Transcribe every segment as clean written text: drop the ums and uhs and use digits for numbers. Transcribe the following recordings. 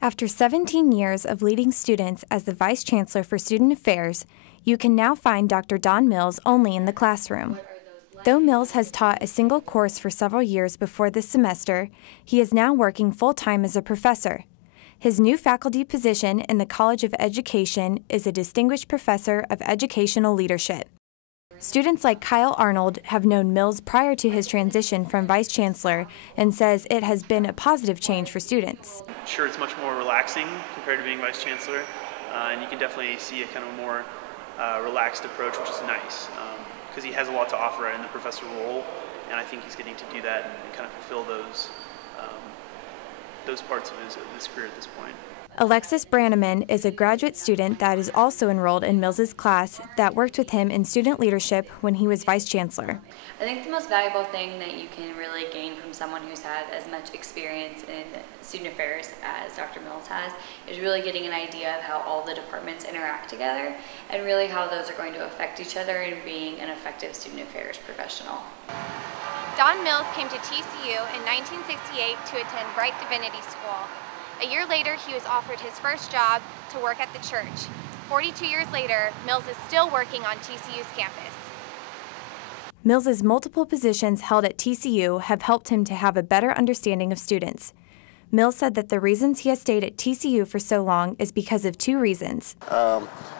After 17 years of leading students as the Vice Chancellor for Student Affairs, you can now find Dr. Don Mills only in the classroom. Though Mills has taught a single course for several years before this semester, he is now working full-time as a professor. His new faculty position in the College of Education is a Distinguished Professor of Educational Leadership. Students like Kyle Arnold have known Mills prior to his transition from Vice Chancellor and says it has been a positive change for students. Sure, it's much more relaxing compared to being Vice Chancellor, and you can definitely see a kind of more relaxed approach, which is nice, because he has a lot to offer in the professor role, and I think he's getting to do that and kind of fulfill those parts of his career at this point. Alexis Branneman is a graduate student that is also enrolled in Mills's class that worked with him in student leadership when he was Vice Chancellor. I think the most valuable thing that you can really gain from someone who's had as much experience in student affairs as Dr. Mills has is really getting an idea of how all the departments interact together and really how those are going to affect each other in being an effective student affairs professional. Don Mills came to TCU in 1968 to attend Bright Divinity School. A year later, he was offered his first job to work at the church. 42 years later, Mills is still working on TCU's campus. Mills's multiple positions held at TCU have helped him to have a better understanding of students. Mills said that the reasons he has stayed at TCU for so long is because of two reasons.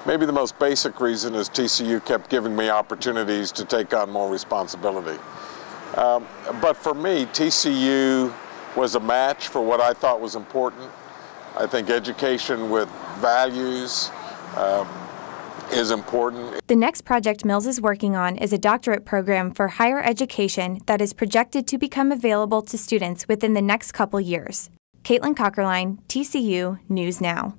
Maybe the most basic reason is TCU kept giving me opportunities to take on more responsibility. But for me, TCU was a match for what I thought was important. I think education with values is important. The next project Mills is working on is a doctorate program for higher education that is projected to become available to students within the next couple years. Caitlin Cockerline, TCU News Now.